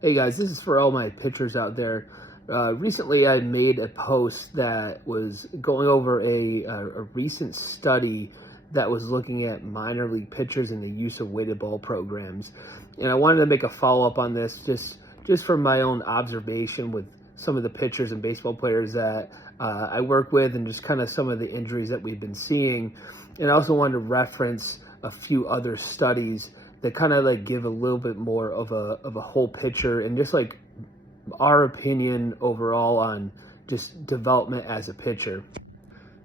Hey guys, this is for all my pitchers out there. Recently, I made a post that was going over a recent study that was looking at minor league pitchers and the use of weighted ball programs, and I wanted to make a follow up on this just from my own observation with some of the pitchers and baseball players that I work with, and just kind of some of the injuries that we've been seeing, and I also wanted to reference a few other studies that kind of like give a little bit more of a whole picture and just like our opinion overall on just development as a pitcher.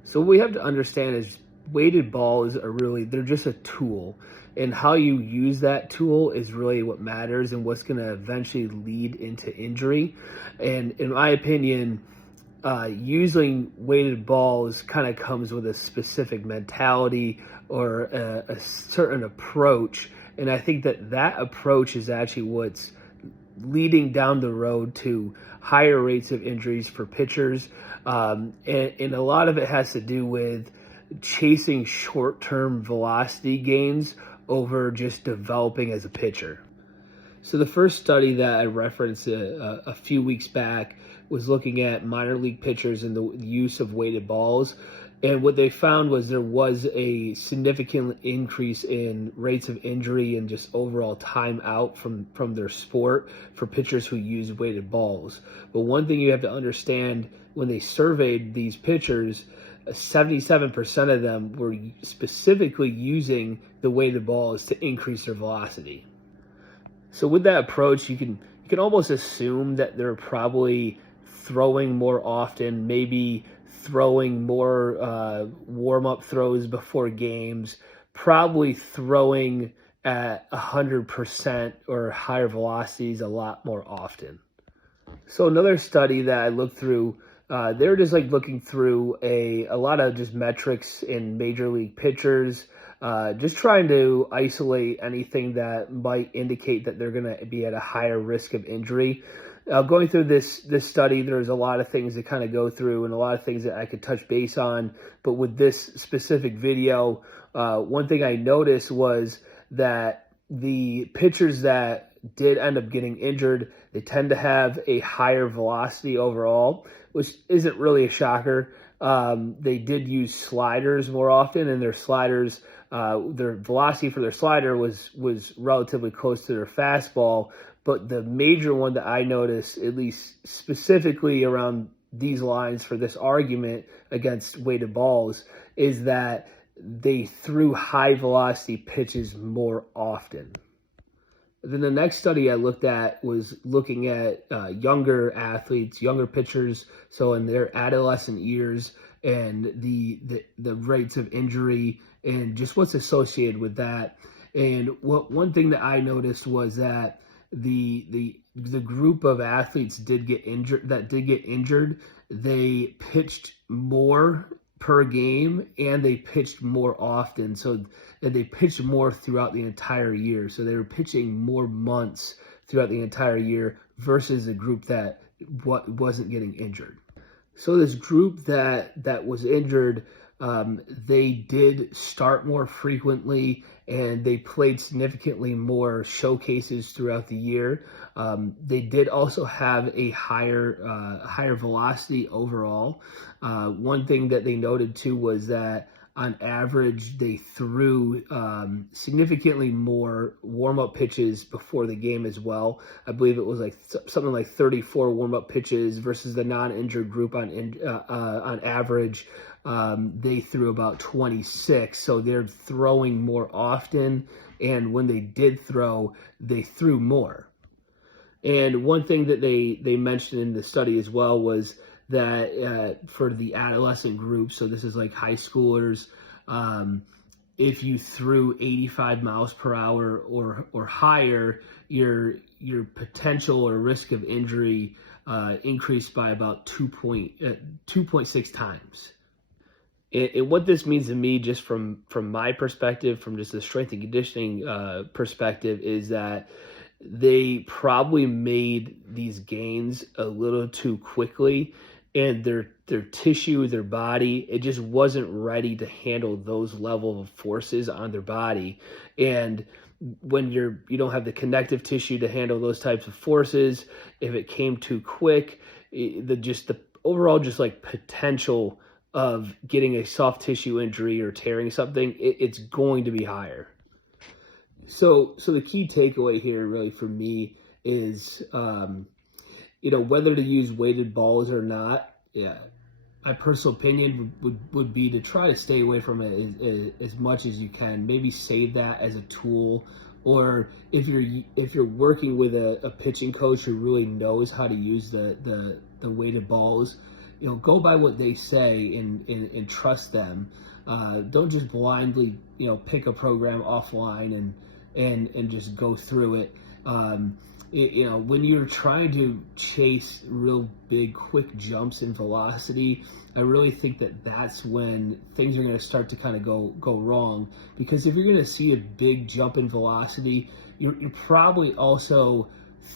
So what we have to understand is weighted balls are really, they're just a tool, and how you use that tool is really what matters and what's going to eventually lead into injury. And in my opinion, using weighted balls kind of comes with a specific mentality or a certain approach. And I think that approach is actually what's leading down the road to higher rates of injuries for pitchers. And a lot of it has to do with chasing short-term velocity gains over just developing as a pitcher. So the first study that I referenced a few weeks back was looking at minor league pitchers and the use of weighted balls. And what they found was there was a significant increase in rates of injury and just overall time out from their sport for pitchers who use weighted balls. But one thing you have to understand, when they surveyed these pitchers, 77% of them were specifically using the weighted balls to increase their velocity. So with that approach, you can almost assume that they're probably throwing more often, maybe throwing more warm-up throws before games, probably throwing at 100% or higher velocities a lot more often. So another study that I looked through, they're just like looking through a lot of just metrics in major league pitchers, just trying to isolate anything that might indicate that they're going to be at a higher risk of injury. Going through this study, there's a lot of things to kind of go through and a lot of things that I could touch base on. But with this specific video, one thing I noticed was that the pitchers that did end up getting injured, they tend to have a higher velocity overall, which isn't really a shocker. They did use sliders more often, and their sliders, their velocity for their slider was relatively close to their fastball. But the major one that I noticed, at least specifically around these lines for this argument against weighted balls, is that they threw high velocity pitches more often. Then the next study I looked at was looking at younger athletes, younger pitchers, so in their adolescent years, and the rates of injury and just what's associated with that. And one thing that I noticed was that the group of athletes did get injured. They pitched more per game and they pitched more often. So they pitched more throughout the entire year. So they were pitching more months throughout the entire year versus a group that wasn't getting injured. So this group that was injured, they did start more frequently and they played significantly more showcases throughout the year. They did also have a higher velocity overall. One thing that they noted too was that on average, they threw significantly more warm-up pitches before the game as well. I believe it was like something like 34 warm-up pitches versus the non-injured group on average. They threw about 26, so they're throwing more often, and when they did throw, they threw more. And one thing that they mentioned in the study as well was that for the adolescent group, so this is like high schoolers, if you threw 85 miles per hour or higher, your potential or risk of injury increased by about 2.6 times. And what this means to me, just from my perspective, from just the strength and conditioning perspective, is that they probably made these gains a little too quickly, and their tissue, their body, it just wasn't ready to handle those level of forces on their body. And when you don't have the connective tissue to handle those types of forces, if it came too quick, the overall just like potential of getting a soft tissue injury or tearing something, it's going to be higher. So the key takeaway here really for me is, whether to use weighted balls or not. Yeah, my personal opinion would be to try to stay away from it as much as you can. Maybe save that as a tool, or if you're working with a pitching coach who really knows how to use the weighted balls, go by what they say and trust them. Don't just blindly pick a program offline and just go through it. When you're trying to chase real big, quick jumps in velocity, I really think that's when things are going to start to kind of go wrong. Because if you're going to see a big jump in velocity, you're probably also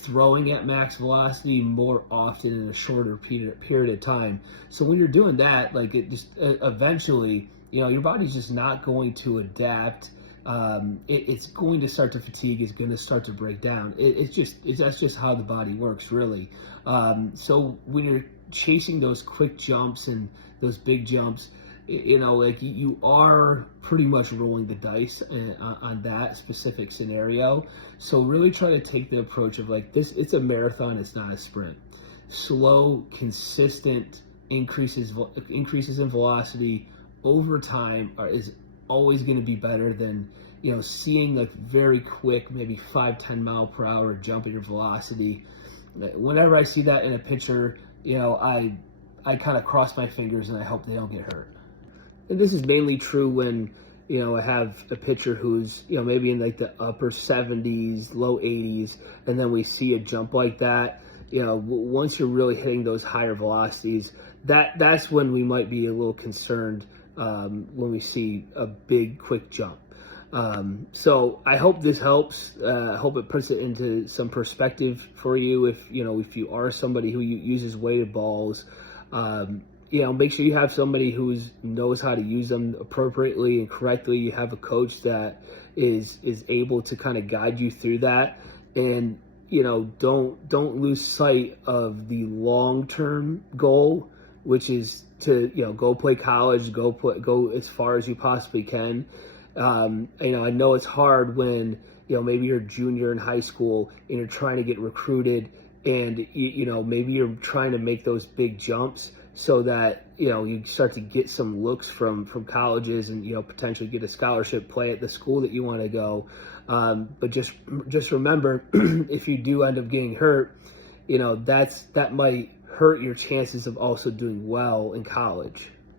throwing at max velocity more often in a shorter period of time. So when you're doing that, like it just eventually, your body's just not going to adapt. It's going to start to fatigue. It's going to start to break down. That's just how the body works, really. So when you're chasing those quick jumps and those big jumps, you are pretty much rolling the dice on that specific scenario. So really try to take the approach of like this. It's a marathon. It's not a sprint. Slow, consistent increases in velocity over time is always going to be better than seeing like very quick, maybe 5-10 mile per hour jump in your velocity. Whenever I see that in a pitcher, I kind of cross my fingers and I hope they don't get hurt. And this is mainly true when I have a pitcher who's maybe in like the upper 70s, low 80s, and then we see a jump like that. Once you're really hitting those higher velocities, that's when we might be a little concerned. When we see a big, quick jump. So I hope this helps. I hope it puts it into some perspective for you. If you are somebody who uses weighted balls, make sure you have somebody who knows how to use them appropriately and correctly. You have a coach that is able to kind of guide you through that, and don't lose sight of the long-term goal, which is to go play college, go as far as you possibly can. I know it's hard when maybe you're a junior in high school and you're trying to get recruited, and maybe you're trying to make those big jumps so that you start to get some looks from colleges and potentially get a scholarship, play at the school that you want to go. But just remember, if you do end up getting hurt, that might hurt your chances of also doing well in college.